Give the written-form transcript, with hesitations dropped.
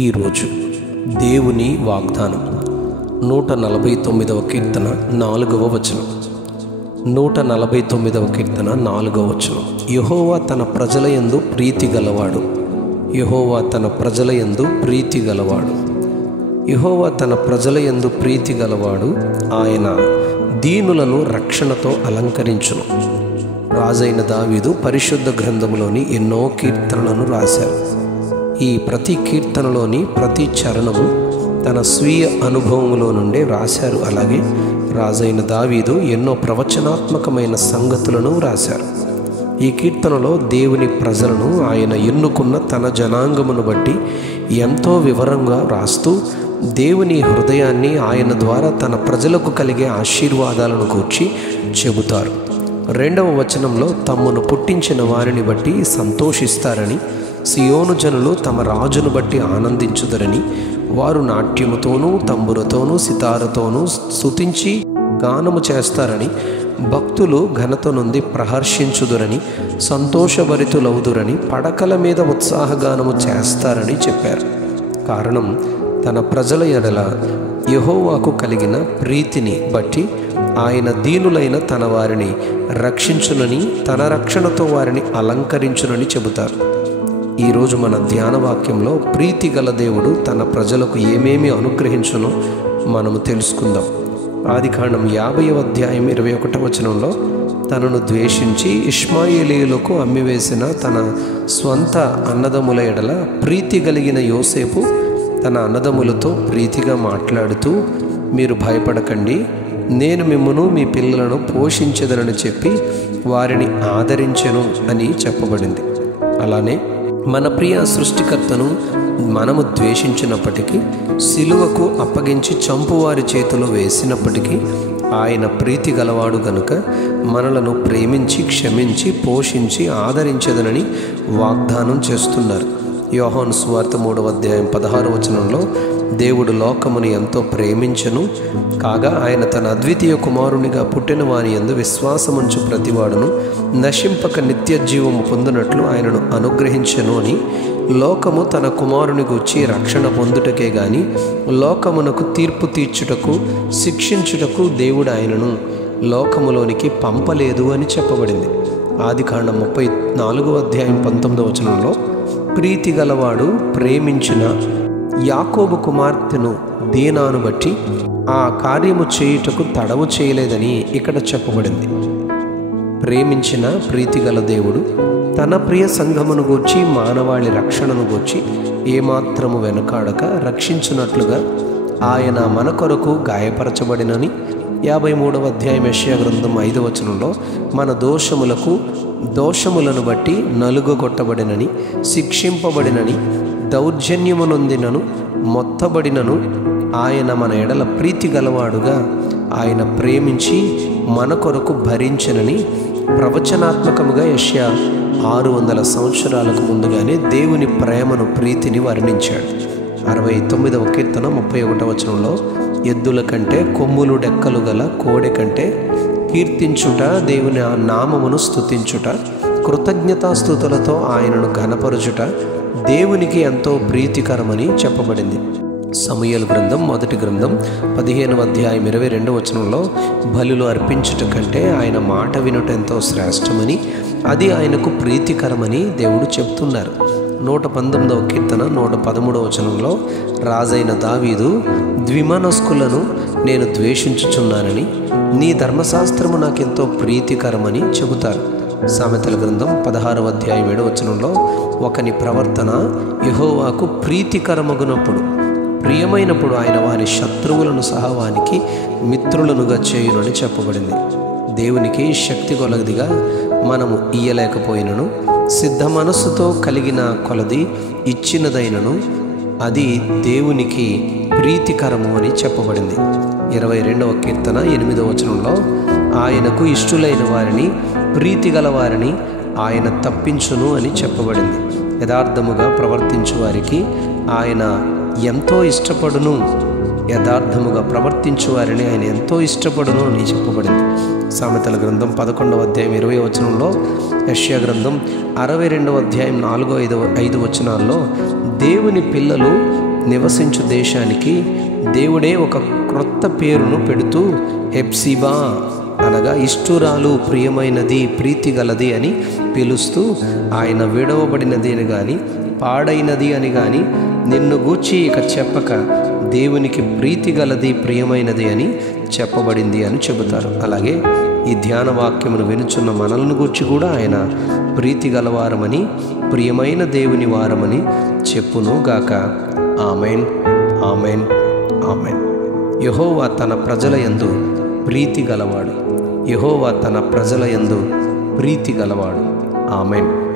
ఈరోజు దేవుని వాగ్దానం 149వ కీర్తన 4వ వచనం. 149వ కీర్తన 4వ వచనం. యెహోవా తన ప్రజల యందు ప్రీతి గలవాడు. యెహోవా తన ప్రజల యందు ప్రీతి గలవాడు. యెహోవా తన ప్రజల యందు ప్రీతి గలవాడు. ఆయన దీనులను రక్షణతో అలంకరించును. రాజైన దావీదు పరిశుద్ధ గ్రంథములోని ఎన్నో కీర్తనలను రాశారు. ఈ ప్రతి కీర్తనలోని ప్రతి చరణము తన స్వీయ అనుభవములో నుండే రాశారు. అలాగే రాజైన దావీదు ఎన్నో ప్రవచనాత్మకమైన సంగతులను రాశారు. ఈ కీర్తనలో దేవుని ప్రజలను ఆయన ఎన్నుకున్న తన జనాంగమును బట్టి ఎంతో వివరంగా రాస్తూ దేవుని హృదయాన్ని ఆయన ద్వారా తన ప్రజలకు కలిగే ఆశీర్వాదాలను గూర్చి చెబుతారు. 2వ వచనంలో తమ్మును పుట్టించిన వారిని బట్టి సంతోషిస్తారని, సియోను జనులు తమ రాజును బట్టి ఆనందించుదరని, వారు నాట్యముతోనూ తంబురతోనూ సితారతోనూ స్తుతించి గానము చేస్తారని, భక్తులు ఘనత నుండి ప్రహర్షించుదురని, సంతోషభరితులవుదురని, పడకల మీద ఉత్సాహగానము చేస్తారని చెప్పారు. కారణం తన ప్రజల ఎడల యెహోవాకు కలిగిన ప్రీతిని బట్టి ఆయన దీనులైన తన వారిని రక్షించునని, తన రక్షణతో వారిని అలంకరించునని చెబుతారు. ఈరోజు మన ధ్యాన వాక్యంలో ప్రీతి గల దేవుడు తన ప్రజలకు ఏమేమి అనుగ్రహించునో మనము తెలుసుకుందాం. ఆదికాండం 50వ అధ్యాయం 21వ వచనంలో తనను ద్వేషించి ఇష్మాయేలీయులకు అమ్మివేసిన తన స్వంత అన్నదమ్ముల ఎడల ప్రీతి కలిగిన యోసేపు తన అన్నదమ్ములతో ప్రీతిగా మాట్లాడుతూ, మీరు భయపడకండి, నేను మిమ్మును మీ పిల్లలను పోషించెదనని చెప్పి వారిని ఆదరించెను అని చెప్పబడింది. అలానే మన ప్రియ సృష్టికర్తను మనము ద్వేషించినప్పటికీ, సిలువకు అప్పగించి చంపువారి చేతిలో వేసినప్పటికీ ఆయన ప్రీతి గలవాడు గనుక మనలను ప్రేమించి క్షమించి పోషించి ఆదరించదనని వాగ్దానం చేస్తున్నారు. యోహాను సువార్త 3వ అధ్యాయం 16వ వచనంలో దేవుడు లోకమును ఎంతో ప్రేమించెను కాగా ఆయన తన అద్వితీయ కుమారునిగా పుట్టిన వాని యందు విశ్వాసముంచు ప్రతివాడును నశింపక నిత్య జీవము పొందినట్లు ఆయనను అనుగ్రహించెను అని, లోకము తన కుమారుని గూర్చి రక్షణ పొందుటకే గాని లోకమునకు తీర్పు తీర్చుటకు శిక్షించుటకు దేవుడు ఆయనను లోకములోనికి పంపలేదు అని చెప్పబడింది. ఆదికాండం 34వ అధ్యాయం 19వ వచనంలో ప్రీతి గలవాడు ప్రేమించిన యాకోబు కుమార్తెను దీనాను బట్టి ఆ కార్యము చేయుటకు తడవు చేయలేదని ఇక్కడ చెప్పబడింది. ప్రేమించిన ప్రీతిగల దేవుడు తన ప్రియ సంఘమును గూర్చి మానవాళి రక్షణను గూర్చి ఏమాత్రము వెనుకాడక రక్షించున్నట్లుగా ఆయన మన కొరకు గాయపరచబడినని 53వ అధ్యాయం యెషయా గ్రంథం 5వ వచనంలో మన దోషములను బట్టి నలుగగొట్టబడినని, శిక్షింపబడినని, దౌర్జన్యము నొందినను, మొత్తబడినను ఆయన మన ఎడల ప్రీతి గలవాడుగా ఆయన ప్రేమించి మన కొరకు భరించనని ప్రవచనాత్మకముగా యెషయా 600 సంవత్సరాలకు ముందుగానే దేవుని ప్రేమను ప్రీతిని వర్ణించాడు. 69వ కీర్తన 31వ వచనంలో ఎద్దుల కంటే కొమ్ములు డెక్కలు గల కోడె కంటే కీర్తించుట, దేవుని ఆ నామమును స్తుతించుట, కృతజ్ఞతాస్తుతులతో ఆయనను ఘనపరచుట దేవునికి ఎంతో ప్రీతికరమని చెప్పబడింది. సమూయేలు గ్రంథం 1వ గ్రంథం 15వ అధ్యాయం 22వ వచనంలో బలులు అర్పించుట కంటే ఆయన మాట వినుట ఎంతో శ్రేష్టమని, అది ఆయనకు ప్రీతికరమని దేవుడు చెప్తున్నారు. 119వ కీర్తన 113వ వచనంలో రాజైన దావీదు ద్విమనస్కులను నేను ద్వేషించుచున్నానని, నీ ధర్మశాస్త్రము నాకెంతో ప్రీతికరమని చెబుతారు. సామెతల గ్రంథం 16వ అధ్యాయం 7వ వచనంలో ఒకని ప్రవర్తన యెహోవాకు ప్రీతికరమగునప్పుడు, ప్రియమైనప్పుడు ఆయన వాని శత్రువులను సహా వానికి మిత్రులనుగా చేయునని చెప్పబడింది. దేవునికి శక్తి కొలదిగా మనము ఇయ్యలేకపోయినను, సిద్ధ మనస్సుతో కలిగిన కొలది ఇచ్చినదైనను అది దేవునికి ప్రీతికరము అని చెప్పబడింది. 22వ కీర్తన 8వ వచనంలో ఆయనకు ఇష్టులైన వారిని, ప్రీతి గల వారిని ఆయన తప్పించును అని చెప్పబడింది. యథార్థముగా ప్రవర్తించు వారికి ఆయన ఎంతో ఇష్టపడును, యథార్థముగా ప్రవర్తించు వారిని ఆయన ఎంతో ఇష్టపడును అని చెప్పబడింది. సామెతల గ్రంథం 11వ అధ్యాయం 20వ వచనంలో, యెషయా గ్రంథం 62వ అధ్యాయం 4-5 వచనాల్లో దేవుని పిల్లలు నివసించు దేశానికి దేవుడే ఒక క్రొత్త పేరును పెడుతూ హెప్సిబా అనగా ఇష్టురాలు, ప్రియమైనది, ప్రీతిగలది అని పిలుస్తూ, ఆయన విడవబడినది అని కానీ పాడైనది అని కానీ నిన్ను గూర్చి ఇక చెప్పక దేవునికి ప్రీతిగలది, ప్రియమైనది అని చెప్పబడింది అని చెబుతారు. అలాగే ఈ ధ్యాన వాక్యమును వినుచున్న మనల్ని గూర్చి కూడా ఆయన ప్రీతి గలవారమని, ప్రియమైన దేవుని వారమని చెప్పును గాక. Amen, amen, amen. యెహోవా తన ప్రజల యందు ప్రీతి గలవాడు. యెహోవా తన ప్రజల యందు ప్రీతి గలవాడు. ఆమెన్.